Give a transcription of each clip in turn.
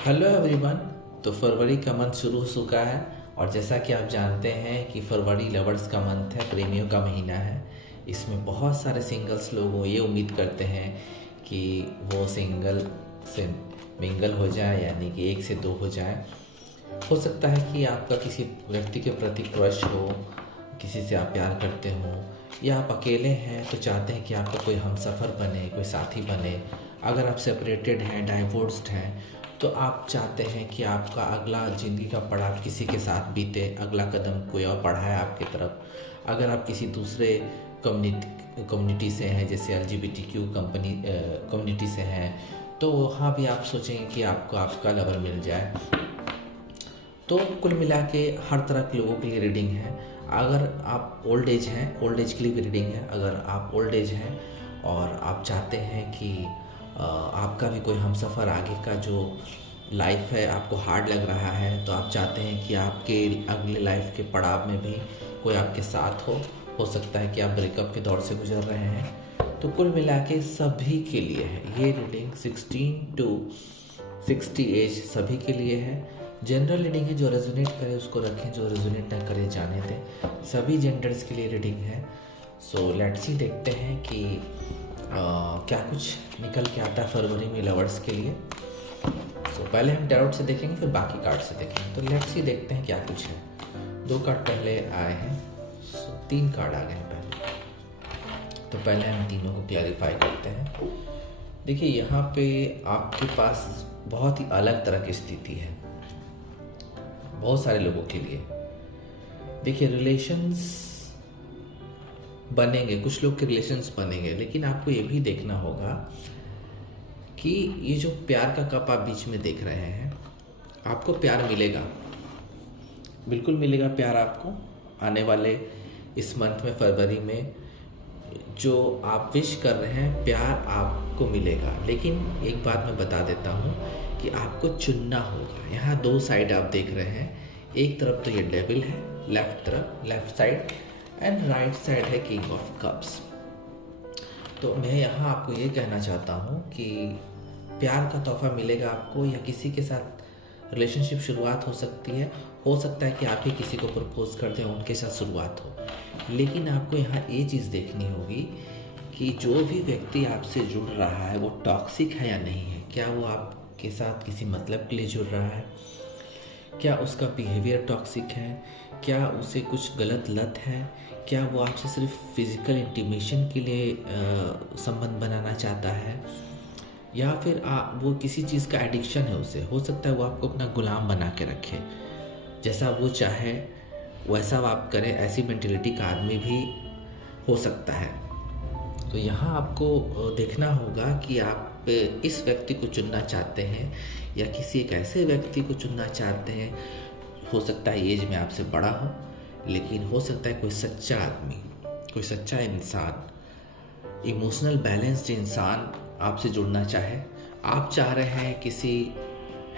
Hello everyone. तो फरवरी का month शुरू हो चुका है और जैसा कि आप जानते हैं कि फरवरी लवर्स का मंथ है, प्रेमियों का महीना है। इसमें बहुत सारे सिंगल्स लोग वो ये उम्मीद करते हैं कि वो सिंगल से मिंगल हो जाए, यानी कि एक से दो हो जाए। हो सकता है कि आपका किसी व्यक्ति के प्रति क्रश हो, किसी से आप प्यार करते हो, या आप अकेले हैं तो चाहते हैं कि आपका कोई हमसफ़र बने, कोई साथी बने। अगर आप सेपरेटेड हैं, डाइवोर्स्ड हैं, तो आप चाहते हैं कि आपका अगला ज़िंदगी का पड़ाव किसी के साथ बीते, अगला कदम कोई और बढ़ाए आपकी तरफ। अगर आप किसी दूसरे कम्युनिटी से हैं, जैसे LGBTQ कम्युनिटी से हैं, तो वहाँ भी आप सोचेंगे कि आपको आपका लवर मिल जाए। तो कुल मिला के हर तरह के लोगों के लिए रीडिंग है। अगर आप ओल्ड एज हैं, ओल्ड एज के लिए भी रीडिंग है। अगर आप ओल्ड एज हैं और आप चाहते हैं कि आपका भी कोई हमसफ़र आगे का जो लाइफ है आपको हार्ड लग रहा है, तो आप चाहते हैं कि आपके अगले लाइफ के पड़ाव में भी कोई आपके साथ हो सकता है कि आप ब्रेकअप के दौर से गुजर रहे हैं। तो कुल मिला के सभी के लिए है ये रीडिंग। 16 to 60 एज सभी के लिए है। जनरल रीडिंग है, जो रेजोनेट करे उसको रखें, जो रेजोनेट ना करे जाने दें। सभी जेंडर्स के लिए रीडिंग है। सो लेट्स सी, देखते हैं कि क्या कुछ निकल के आता है फरवरी में लवर्स के लिए। सो पहले हम टैरोट से देखेंगे, फिर बाकी कार्ड से देखेंगे। तो लेट्स सी, देखते हैं क्या कुछ है। 2 कार्ड पहले आए हैं, 3 कार्ड आ गए हैं पहले। तो पहले हम तीनों को क्लैरिफाई करते हैं। देखिए, यहाँ पे आपके पास बहुत ही अलग तरह की स्थिति है बहुत सारे लोगों के लिए। देखिए, रिलेशंस बनेंगे, कुछ लोग के रिलेशंस बनेंगे, लेकिन आपको ये भी देखना होगा कि ये जो प्यार का कप आप बीच में देख रहे हैं, आपको प्यार मिलेगा, बिल्कुल मिलेगा प्यार आपको आने वाले इस मंथ में, फरवरी में। जो आप विश कर रहे हैं प्यार आपको मिलेगा। लेकिन एक बात मैं बता देता हूँ कि आपको चुनना होगा। यहाँ 2 साइड आप देख रहे हैं। एक तरफ तो ये डेविल है, left side, and right side है किंग ऑफ कप्स। तो मैं यहाँ आपको ये कहना चाहता हूँ कि प्यार का तोहफा मिलेगा आपको, या किसी के साथ रिलेशनशिप शुरुआत हो सकती है। हो सकता है कि आप ही किसी को प्रपोज कर दें, उनके साथ शुरुआत हो। लेकिन आपको यहाँ ये चीज़ देखनी होगी कि जो भी व्यक्ति आपसे जुड़ रहा है वो टॉक्सिक है या नहीं है। क्या वो आपके साथ किसी मतलब के लिए जुड़ रहा है? क्या उसका बिहेवियर टॉक्सिक है? क्या उसे कुछ गलत लत है? क्या वो आपसे सिर्फ फिजिकल इंटीमेशन के लिए संबंध बनाना चाहता है? या फिर वो किसी चीज़ का एडिक्शन है उसे। हो सकता है वो आपको अपना गुलाम बना के रखे, जैसा वो चाहे वैसा आप करें। ऐसी मेंटेलिटी का आदमी भी हो सकता है। तो यहाँ आपको देखना होगा कि आप इस व्यक्ति को चुनना चाहते हैं या किसी एक ऐसे व्यक्ति को चुनना चाहते हैं। हो सकता है एज में आपसे बड़ा हो, लेकिन हो सकता है कोई सच्चा आदमी, कोई सच्चा इंसान, इमोशनल बैलेंस्ड इंसान आपसे जुड़ना चाहे। आप चाह रहे हैं किसी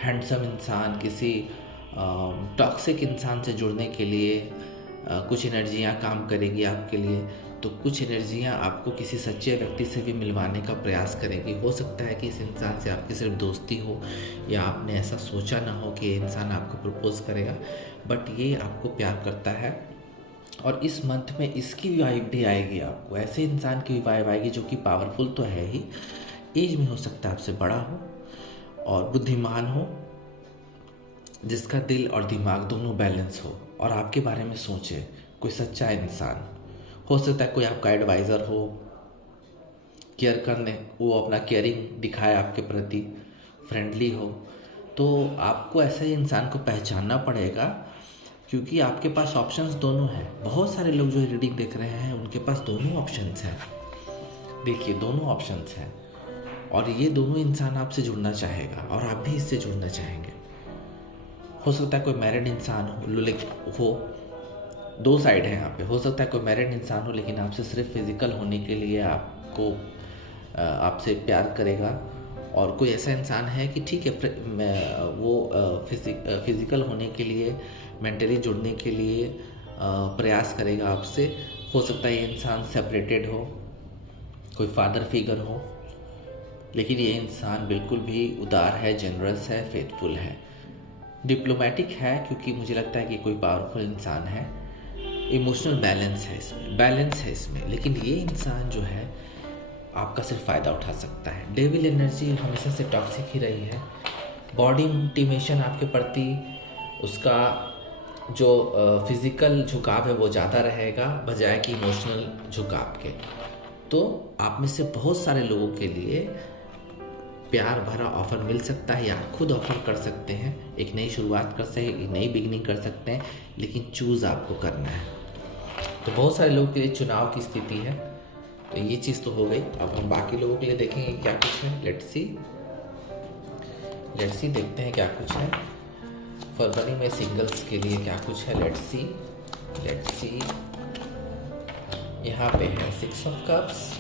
हैंडसम इंसान, किसी टॉक्सिक इंसान से जुड़ने के लिए कुछ एनर्जियाँ काम करेंगी आपके लिए, तो कुछ एनर्जियाँ आपको किसी सच्चे व्यक्ति से भी मिलवाने का प्रयास करेंगी। हो सकता है कि इस इंसान से आपकी सिर्फ दोस्ती हो, या आपने ऐसा सोचा ना हो कि ये इंसान आपको प्रपोज करेगा, बट ये आपको प्यार करता है। और इस मंथ में इसकी वाइब भी आएगी आपको। ऐसे इंसान की वाइब आएगी जो कि पावरफुल तो है ही, एज में हो सकता है आपसे बड़ा हो और बुद्धिमान हो, जिसका दिल और दिमाग दोनों बैलेंस हो और आपके बारे में सोचे। कोई सच्चा इंसान हो सकता है, कोई आपका एडवाइज़र हो, केयर करने, वो अपना केयरिंग दिखाए आपके प्रति, फ्रेंडली हो। तो आपको ऐसे इंसान को पहचानना पड़ेगा, क्योंकि आपके पास ऑप्शंस दोनों हैं। बहुत सारे लोग जो रीडिंग देख रहे हैं उनके पास दोनों ऑप्शंस हैं। देखिए, दोनों ऑप्शंस हैं और ये दोनों इंसान आपसे जुड़ना चाहेगा और आप भी इससे जुड़ना चाहेंगे। हो सकता है कोई मैरिड इंसान हो 2 साइड है यहाँ पे। हो सकता है कोई मैरिड इंसान हो, लेकिन आपसे सिर्फ फिजिकल होने के लिए आपसे प्यार करेगा। और कोई ऐसा इंसान है कि ठीक है, वो फिजिकल होने के लिए, मेंटली जुड़ने के लिए प्रयास करेगा आपसे। हो सकता है ये इंसान सेपरेटेड हो, कोई फादर फिगर हो, लेकिन ये इंसान बिल्कुल भी उदार है, जनरस है, फेथफुल है, डिप्लोमेटिक है, क्योंकि मुझे लगता है कि कोई पावरफुल इंसान है। इमोशनल बैलेंस है इसमें। लेकिन ये इंसान जो है आपका सिर्फ फ़ायदा उठा सकता है। डेविल एनर्जी हमेशा से टॉक्सिक ही रही है। बॉडी इंटीमेशन आपके प्रति उसका जो फिज़िकल झुकाव है वो ज़्यादा रहेगा बजाय कि इमोशनल झुकाव के। तो आप में से बहुत सारे लोगों के लिए प्यार भरा ऑफ़र मिल सकता है, या खुद ऑफ़र कर सकते हैं, एक नई शुरुआत कर सकते हैं, एक नई बिगनिंग कर सकते हैं, लेकिन चूज़ आपको करना है। तो बहुत सारे लोगों के लिए चुनाव की स्थिति है। तो ये चीज़ तो हो गई। अब हम बाकी लोगों के लिए देखेंगे क्या कुछ है। लेट्स सी देखते हैं क्या कुछ है फरवरी में सिंगल्स के लिए क्या कुछ है। लेट्स सी यहाँ पे है 6 of cups,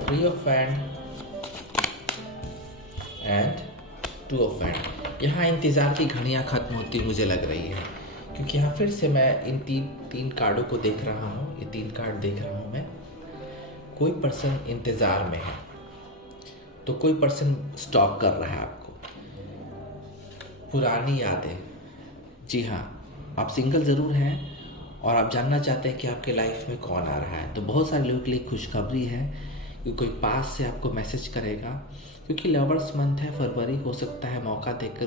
3 of hand and 2 of hand. यहाँ इंतज़ार की घड़ियाँ खत्म होती मुझे लग रही है, क्योंकि यहाँ फिर से मैं इन तीन कार्डों को देख रहा हूँ। ये 3 कार्ड देख रहा हूँ मैं। कोई पर्सन इंतज़ार में है, तो कोई पर्सन स्टॉप कर रहा है आपको। पुरानी यादें, जी हाँ, आप सिंगल ज़रूर हैं और आप जानना चाहते हैं कि आपके लाइफ में कौन आ रहा है। तो बहुत सारे लोगों के लिए खुशखबरी है कि कोई पास से आपको मैसेज करेगा, क्योंकि लवर्स मंथ है फरवरी। हो सकता है मौका देकर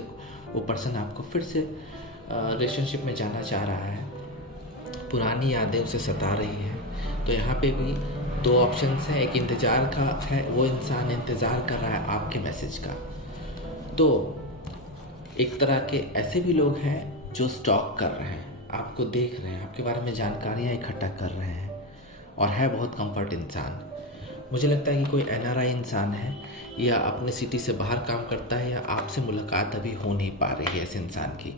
वो पर्सन आपको फिर से रिलेशनशिप में जाना चाह रहा है। पुरानी यादें उसे सता रही हैं। तो यहाँ पे भी 2 ऑप्शंस हैं। एक इंतज़ार का है, वो इंसान इंतज़ार कर रहा है आपके मैसेज का। तो एक तरह के ऐसे भी लोग हैं जो स्टॉक कर रहे हैं, आपको देख रहे हैं, आपके बारे में जानकारियाँ इकट्ठा कर रहे हैं, और है बहुत कंफर्ट इंसान। मुझे लगता है कि कोई NRI इंसान है, या अपने सिटी से बाहर काम करता है, या आपसे मुलाकात अभी हो नहीं पा रही है इस इंसान की।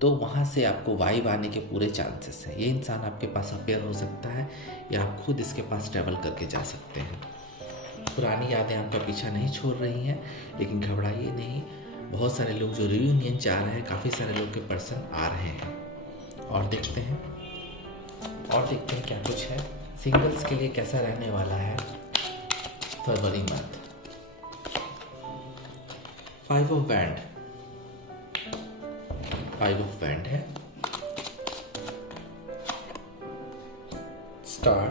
तो वहाँ से आपको वाइब आने के पूरे चांसेस हैं। ये इंसान आपके पास अपेयर हो सकता है, या आप खुद इसके पास ट्रैवल करके जा सकते हैं। पुरानी यादें आपका पीछा नहीं छोड़ रही हैं, लेकिन घबराइए नहीं। बहुत सारे लोग जो रियूनियन चाह रहे हैं, काफ़ी सारे लोग के पर्सन आ रहे हैं। और देखते हैं क्या कुछ है सिंगल्स के लिए, कैसा रहने वाला है फरवरी मंथ। 5 ऑफ बैंड है, स्टार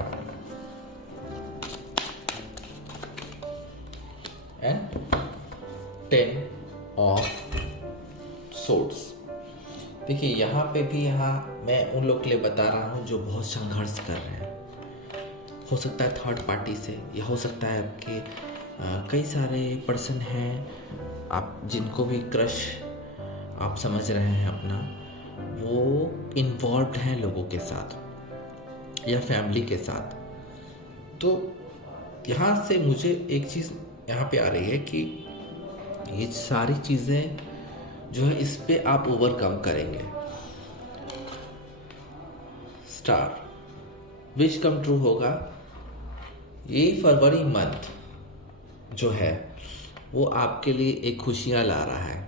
एंड 10 ऑफ सोर्ड्स। देखिए यहाँ पे भी, यहाँ मैं उन लोग के लिए बता रहा हूँ जो बहुत संघर्ष कर रहे हैं। हो सकता है थर्ड पार्टी से, या हो सकता है आपके कई सारे पर्सन हैं आप जिनको भी क्रश आप समझ रहे हैं अपना, वो इन्वॉल्व्ड हैं लोगों के साथ या फैमिली के साथ। तो यहाँ से मुझे एक चीज़ यहाँ पे आ रही है कि ये सारी चीज़ें जो है इस पे आप ओवरकम करेंगे। स्टार विश कम ट्रू होगा। ये फरवरी मंथ जो है वो आपके लिए एक खुशियाँ ला रहा है।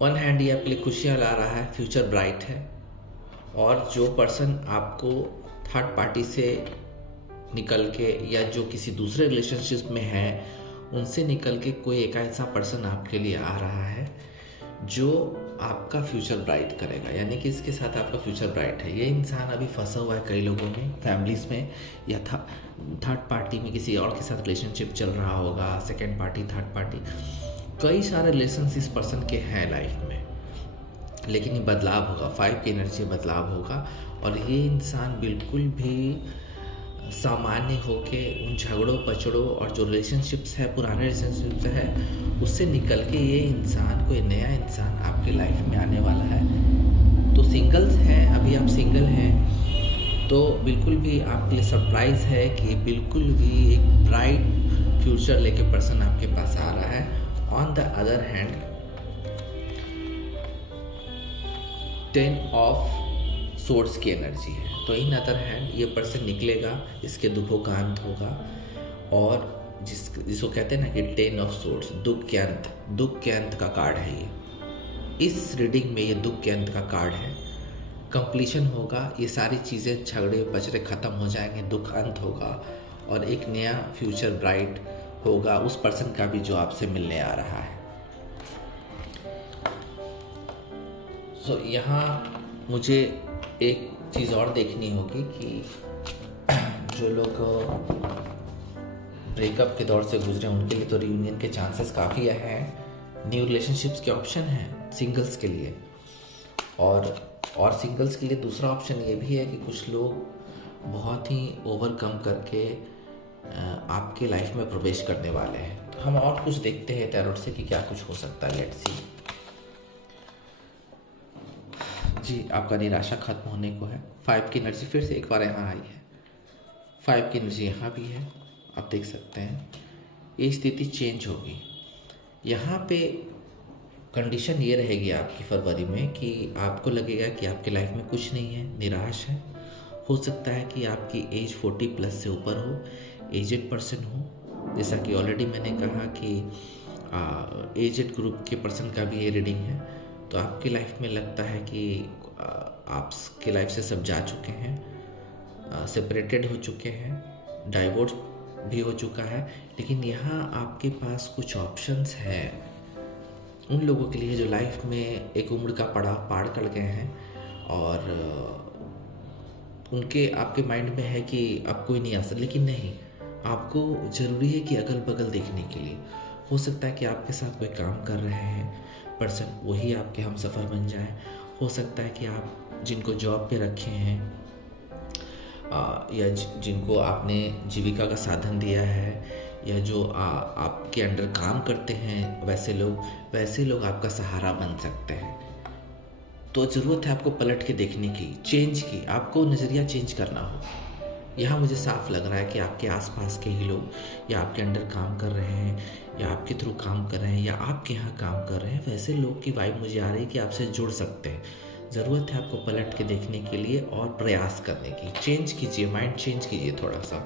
वन हैंड ये आपके लिए खुशियाँ ला रहा है, फ्यूचर ब्राइट है। और जो पर्सन आपको थर्ड पार्टी से निकल के, या जो किसी दूसरे रिलेशनशिप में है उनसे निकल के, कोई एक ऐसा पर्सन आपके लिए आ रहा है जो आपका फ्यूचर ब्राइट करेगा। यानी कि इसके साथ आपका फ्यूचर ब्राइट है। ये इंसान अभी फंसा हुआ है कई लोगों में, फैमिलीज़ में, या थर्ड पार्टी में किसी और के साथ रिलेशनशिप चल रहा होगा, सेकेंड पार्टी, थर्ड पार्टी, कई सारे रिलेशंस इस पर्सन के हैं लाइफ में। लेकिन ये बदलाव होगा, 5 की एनर्जी बदलाव होगा। और ये इंसान बिल्कुल भी सामान्य होके उन झगड़ों पचड़ों और जो रिलेशनशिप्स है, पुराने रिलेशनशिप्स है, उससे निकल के ये इंसान, कोई नया इंसान आपके लाइफ में आने वाला है। तो सिंगल्स हैं, अभी आप सिंगल हैं, तो बिल्कुल भी आपके लिए सरप्राइज़ है कि बिल्कुल भी एक ब्राइट फ्यूचर लेके पर्सन आपके पास आ रहा है। On the other hand 10 of swords की एनर्जी है। तो इन अदर हैंड ये पर्सन निकलेगा, इसके दुखों का अंत होगा। और जिसको कहते हैं ना कि 10 ऑफ सोर्ड्स, दुख के अंत का कार्ड है ये। इस रीडिंग में ये दुख के अंत का कार्ड है। कंप्लीशन होगा, ये सारी चीज़ें झगड़े पचड़े ख़त्म हो जाएंगे, दुख अंत होगा और एक नया फ्यूचर ब्राइट होगा उस पर्सन का भी जो आपसे मिलने आ रहा है। सो यहाँ मुझे एक चीज़ और देखनी होगी कि जो लोग ब्रेकअप के दौर से गुजरे उनके लिए तो रियूनियन के चांसेस काफ़ी हैं, न्यू रिलेशनशिप्स के ऑप्शन हैं सिंगल्स के लिए, और सिंगल्स के लिए दूसरा ऑप्शन ये भी है कि कुछ लोग बहुत ही ओवरकम करके आपके लाइफ में प्रवेश करने वाले हैं। तो हम और कुछ देखते हैं टैरोट से कि क्या कुछ हो सकता है। Let's see. जी, आपका निराशा खत्म होने को है। 5 की एनर्जी फिर से एक बार यहाँ आई है, 5 की एनर्जी यहाँ भी है, आप देख सकते हैं। ये स्थिति चेंज होगी। यहाँ पे कंडीशन ये रहेगी आपकी फरवरी में कि आपको लगेगा कि आपके लाइफ में कुछ नहीं है, निराश है। हो सकता है कि आपकी एज 40 प्लस से ऊपर हो, एजेड पर्सन हो, जैसा कि ऑलरेडी मैंने कहा कि एजेड ग्रुप के पर्सन का भी ये रीडिंग है। तो आपकी लाइफ में लगता है कि आपके लाइफ से सब जा चुके हैं, सेपरेटेड हो चुके हैं, डाइवोर्स भी हो चुका है, लेकिन यहाँ आपके पास कुछ ऑप्शंस हैं उन लोगों के लिए जो लाइफ में एक उम्र का पड़ाव पार कर गए हैं और उनके आपके माइंड में है कि अब कोई नहीं आ सकता। लेकिन नहीं, आपको ज़रूरी है कि अगल बगल देखने के लिए हो सकता है कि आपके साथ कोई काम कर रहे हैं पर्सन, वही आपके हम सफ़र बन जाए। हो सकता है कि आप जिनको जॉब पे रखे हैं या जिनको आपने जीविका का साधन दिया है या जो आपके अंडर काम करते हैं, वैसे लोग आपका सहारा बन सकते हैं। तो ज़रूरत है आपको पलट के देखने की, चेंज की, आपको नज़रिया चेंज करना हो। यहाँ मुझे साफ लग रहा है कि आपके आसपास के ही लोग या आपके अंडर काम कर रहे हैं या आपके थ्रू काम कर रहे हैं या आपके यहाँ काम कर रहे हैं, वैसे लोग की वाइब मुझे आ रही है कि आपसे जुड़ सकते हैं। ज़रूरत है आपको पलट के देखने के लिए और प्रयास करने की। चेंज कीजिए, माइंड चेंज कीजिए थोड़ा सा।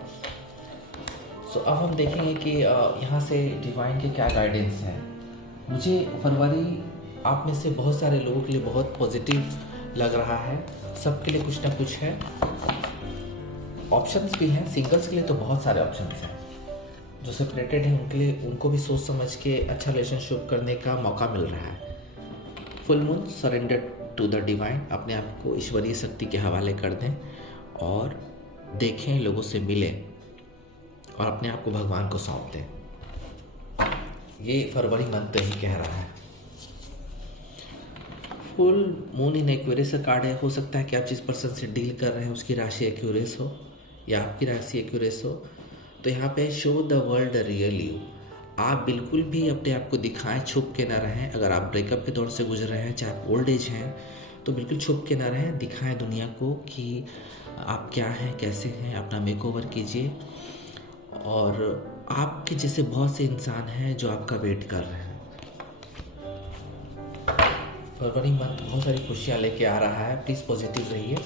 सो अब हम देखेंगे कि यहाँ से डिवाइन के क्या गाइडेंस है। मुझे फरवरी आप में से बहुत सारे लोगों के लिए बहुत पॉजिटिव लग रहा है। सबके लिए कुछ ना कुछ है, ऑप्शंस भी हैं। सिंगल्स के लिए तो बहुत सारे ऑप्शंस हैं, जो सेपरेटेड हैं उनके लिए, उनको भी सोच समझ के अच्छा रिलेशनशिप करने का मौका मिल रहा है। Full moon, surrender to the divine, अपने आप को ईश्वरीय शक्ति के हवाले कर दें और देखें, लोगों से मिलें और अपने आप को भगवान को सौंप दें। ये फरवरी मंथ तो ही कह रहा है। फुल मून इन एक्वेरियस का कार्ड है। हो सकता है कि आप जिस पर्सन से डील कर रहे हैं उसकी राशि एक्यूरेस हो या आपकी राशि एक्यूरेस हो। तो यहाँ पे show the world the real you. आप बिल्कुल भी अपने आप को दिखाएं, छुप के ना रहें। अगर आप ब्रेकअप के दौर से गुजर रहे हैं, चाहे आप ओल्ड एज हैं, तो बिल्कुल छुप के ना रहें। दिखाएं दुनिया को कि आप क्या हैं, कैसे हैं। अपना मेकओवर कीजिए। और आपके जैसे बहुत से इंसान हैं जो आपका वेट कर रहे हैं। फरवरी मंथ बहुत सारी खुशियाँ लेके आ रहा है। प्लीज़ पॉजिटिव रहिए।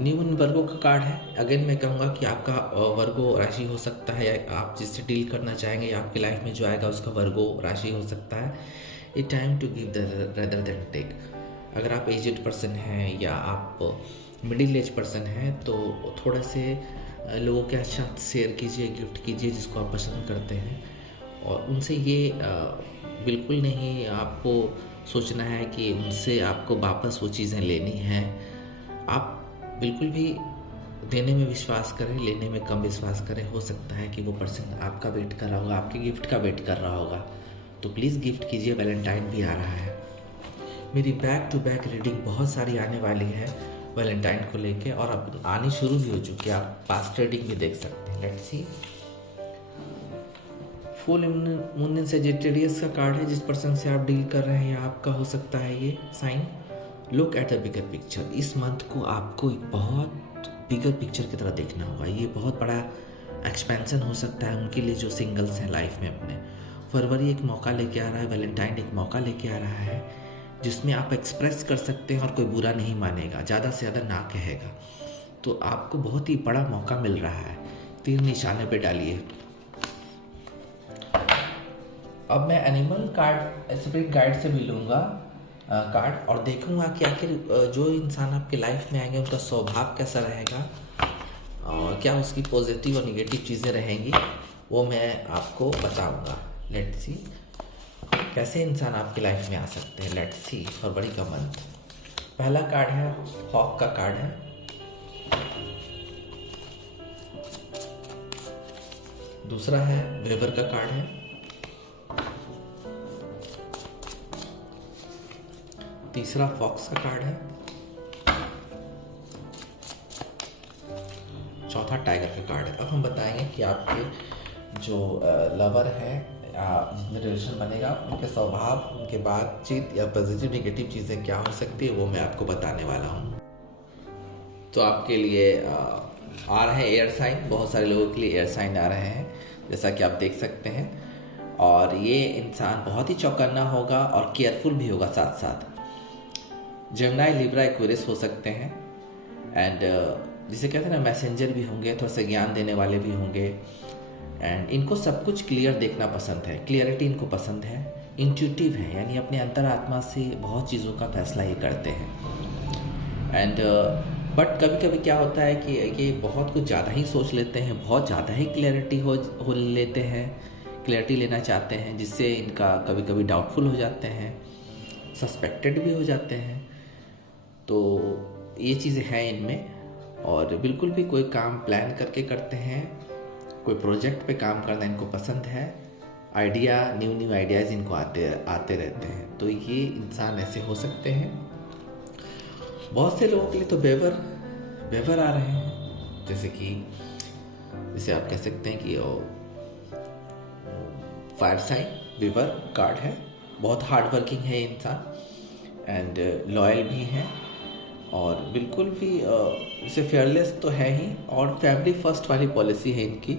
न्यू मून वर्गो का कार्ड है। अगेन मैं कहूँगा कि आपका वर्गो राशि हो सकता है, या आप जिससे डील करना चाहेंगे या आपकी लाइफ में जो आएगा उसका वर्गो राशि हो सकता है। A time to give rather than take. अगर आप एजेड पर्सन हैं या आप मिडिल एज पर्सन हैं तो थोड़ा से लोगों के साथ शेयर कीजिए, गिफ्ट कीजिए जिसको आप पसंद करते हैं। और उनसे ये बिल्कुल नहीं आपको सोचना है कि उनसे आपको वापस वो चीज़ें लेनी हैं। आप बिल्कुल भी देने में विश्वास करें, लेने में कम विश्वास करें। हो सकता है कि वो पर्सन आपका वेट कर रहा होगा, आपके गिफ्ट का वेट कर रहा होगा। तो प्लीज़ गिफ्ट कीजिए। वैलेंटाइन भी आ रहा है। मेरी बैक टू बैक रीडिंग बहुत सारी आने वाली है वैलेंटाइन को लेके, और अब आनी शुरू भी हो चुकी है। आप पास्ट रीडिंग भी देख सकते हैं। Let's see. Full moon in Sagittarius का कार्ड है। जिस पर्सन से आप डील कर रहे हैं या आपका हो सकता है ये sign. Look at the bigger picture. इस मंथ को आपको एक बहुत बिगर पिक्चर की तरह देखना होगा। ये बहुत बड़ा एक्सपेंशन हो सकता है उनके लिए जो सिंगल्स हैं लाइफ में अपने। फरवरी एक मौका लेके आ रहा है, वैलेंटाइन एक मौका लेके आ रहा है जिसमें आप एक्सप्रेस कर सकते हैं और कोई बुरा नहीं मानेगा, ज़्यादा से ज़्यादा ना कहेगा। तो आपको बहुत ही बड़ा मौका मिल रहा है। तीर निशाने पे डालिए। अब मैं एनिमल कार्ड स्पिरिट गाइड से मिलूंगा कार्ड और देखूंगा कि आखिर जो इंसान आपके लाइफ में आएंगे उनका स्वभाव कैसा रहेगा और क्या उसकी पॉजिटिव और निगेटिव चीज़ें रहेंगी, वो मैं आपको बताऊंगा। लेट्स सी कैसे इंसान आपकी लाइफ में आ सकते हैं। लेट्स सी फरवरी का मंथ। पहला कार्ड है हॉक का कार्ड है, दूसरा है वेवर का कार्ड है, तीसरा फॉक्स का कार्ड है, चौथा टाइगर का कार्ड है। अब हम बताएंगे कि आपके जो लवर है जिसमें रिलेशन बनेगा उनके स्वभाव, उनके बातचीत या पॉजिटिव निगेटिव चीज़ें क्या हो सकती है, वो मैं आपको बताने वाला हूँ। तो आपके लिए आ रहे हैं एयर साइन, बहुत सारे लोगों के लिए एयर साइन आ रहे हैं जैसा कि आप देख सकते हैं। और ये इंसान बहुत ही चौकन्ना होगा और केयरफुल भी होगा साथ साथ। जेमिनी, लिब्रा, एक्वेरियस हो सकते हैं एंड जिसे कहते हैं ना मैसेंजर भी होंगे, थोड़ा सा ज्ञान देने वाले भी होंगे एंड इनको सब कुछ क्लियर देखना पसंद है, क्लियरिटी इनको पसंद है, इंट्यूटिव है यानी अपने अंतरात्मा से बहुत चीज़ों का फैसला ये करते हैं एंड बट कभी कभी क्या होता है कि ये बहुत कुछ ज़्यादा ही सोच लेते हैं, बहुत ज़्यादा ही क्लियरिटी हो लेते हैं, क्लियरिटी लेना चाहते हैं जिससे इनका कभी कभी डाउटफुल हो जाते हैं, सस्पेक्टेड भी हो जाते हैं। तो ये चीज़ें हैं इनमें और बिल्कुल भी कोई काम प्लान करके करते हैं, कोई प्रोजेक्ट पे काम करना इनको पसंद है, आइडिया न्यू आइडियाज़ इनको आते रहते हैं। तो ये इंसान ऐसे हो सकते हैं। बहुत से लोगों के लिए तो बेवर आ रहे हैं, जैसे आप कह सकते हैं कि फायर साइन बेवर कार्ड है, बहुत हार्ड वर्किंग है इंसान एंड लॉयल भी है और बिल्कुल भी जैसे फेयरलेस तो है ही और फैमिली फर्स्ट वाली पॉलिसी है इनकी।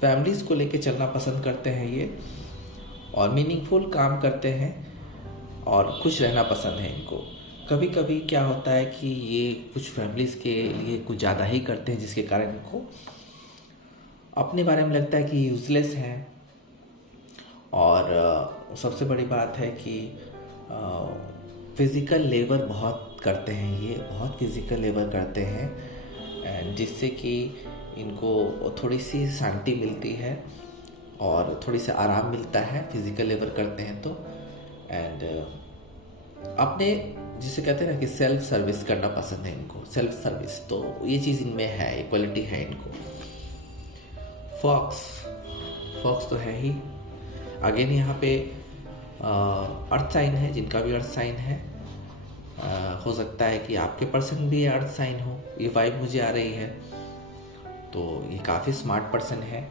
फैमिलीज़ को लेके चलना पसंद करते हैं ये और मीनिंगफुल काम करते हैं और खुश रहना पसंद है इनको। कभी कभी क्या होता है कि ये कुछ फैमिलीज़ के लिए कुछ ज़्यादा ही करते हैं जिसके कारण इनको अपने बारे में लगता है कि यूज़लेस हैं। और सबसे बड़ी बात है कि फिज़िकल लेबर बहुत करते हैं, ये बहुत फिज़िकल लेबर करते हैं जिससे कि इनको थोड़ी सी शांति मिलती है और थोड़ी सी आराम मिलता है, फिज़िकल लेबर करते हैं तो एंड अपने जिसे कहते हैं ना कि सेल्फ सर्विस करना पसंद है इनको, सेल्फ सर्विस, तो ये चीज़ इनमें है, इक्वलिटी है इनको। फॉक्स तो है ही। अगेन यहाँ पे अर्थ साइन है, जिनका भी अर्थ साइन है हो सकता है कि आपके पर्सन भी अर्थ साइन हो, ये वाइब मुझे आ रही है। तो ये काफ़ी स्मार्ट पर्सन है,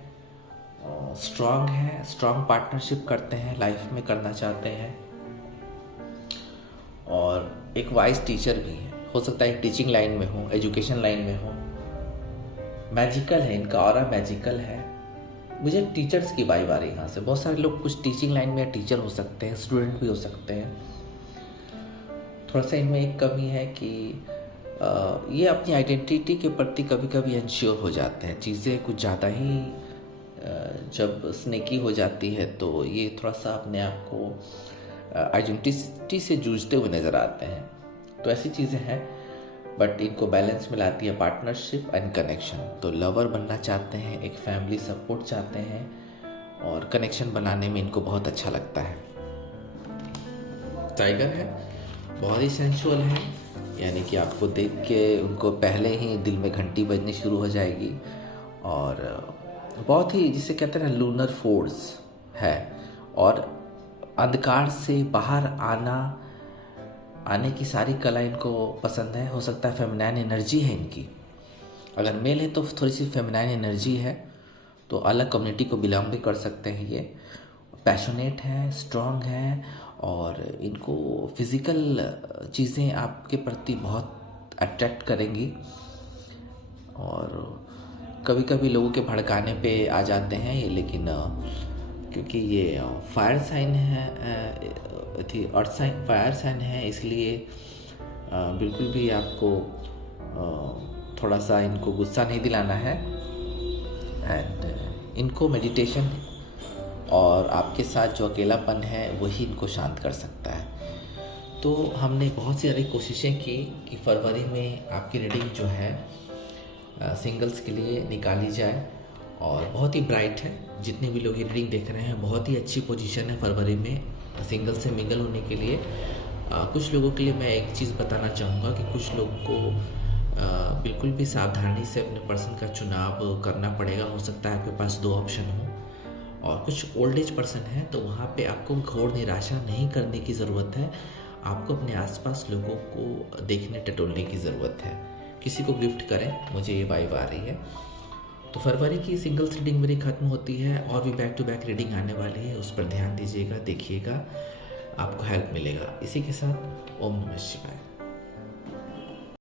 स्ट्रांग है, स्ट्रांग पार्टनरशिप करते हैं, लाइफ में करना चाहते हैं और एक वाइज टीचर भी है, हो सकता है टीचिंग लाइन में हो, एजुकेशन लाइन में हो। मैजिकल है, इनका ऑरा मैजिकल है। मुझे टीचर्स की वाइब आ रही है यहाँ से। बहुत सारे लोग कुछ टीचिंग लाइन में टीचर हो सकते हैं, स्टूडेंट भी हो सकते हैं। थोड़ा सा इनमें एक कमी है कि ये अपनी आइडेंटिटी के प्रति कभी कभी अनश्योर हो जाते हैं, चीज़ें कुछ ज़्यादा ही जब स्नेकी हो जाती है तो ये थोड़ा सा अपने आप को आइडेंटिटी से जूझते हुए नज़र आते हैं। तो ऐसी चीज़ें हैं बट इनको बैलेंस में लाती है पार्टनरशिप एंड कनेक्शन। तो लवर बनना चाहते हैं, एक फैमिली सपोर्ट चाहते हैं और कनेक्शन बनाने में इनको बहुत अच्छा लगता है। टाइगर है, बहुत ही सेंसुअल है, यानी कि आपको देख के उनको पहले ही दिल में घंटी बजनी शुरू हो जाएगी और बहुत ही जिसे कहते हैं ना लूनर फोर्स है और अंधकार से बाहर आने की सारी कला इनको पसंद है। हो सकता है फेमिनाइन एनर्जी है इनकी, अगर मेल है तो थोड़ी सी फेमिनाइन एनर्जी है, तो अलग कम्युनिटी को बिलोंग भी कर सकते हैं। ये पैशनेट है, स्ट्रांग है और इनको फिज़िकल चीज़ें आपके प्रति बहुत अट्रैक्ट करेंगी और कभी कभी लोगों के भड़काने पे आ जाते हैं ये, लेकिन क्योंकि ये फायर साइन है, अर्थ साइन फायर साइन है, इसलिए बिल्कुल भी आपको थोड़ा सा इनको गुस्सा नहीं दिलाना है एंड इनको मेडिटेशन और आपके साथ जो अकेलापन है वही इनको शांत कर सकता है। तो हमने बहुत सारी कोशिशें की कि फरवरी में आपकी रीडिंग जो है सिंगल्स के लिए निकाली जाए, और बहुत ही ब्राइट है। जितने भी लोग ये रीडिंग देख रहे हैं, बहुत ही अच्छी पोजीशन है फरवरी में सिंगल से मिंगल होने के लिए। कुछ लोगों के लिए मैं एक चीज़ बताना चाहूँगा कि कुछ लोग को बिल्कुल भी सावधानी से अपने पर्सन का चुनाव करना पड़ेगा। हो सकता है आपके पास 2 ऑप्शन हो, और कुछ ओल्ड एज पर्सन है तो वहाँ पे आपको घोर निराशा नहीं करने की ज़रूरत है। आपको अपने आसपास लोगों को देखने टटोलने की ज़रूरत है। किसी को गिफ्ट करें, मुझे ये वाइब आ रही है। तो फरवरी की सिंगल्स रीडिंग मेरी ख़त्म होती है, और भी बैक टू बैक रीडिंग आने वाली है। उस पर ध्यान दीजिएगा, देखिएगा, आपको हेल्प मिलेगा। इसी के साथ ओम नमः शिवाय।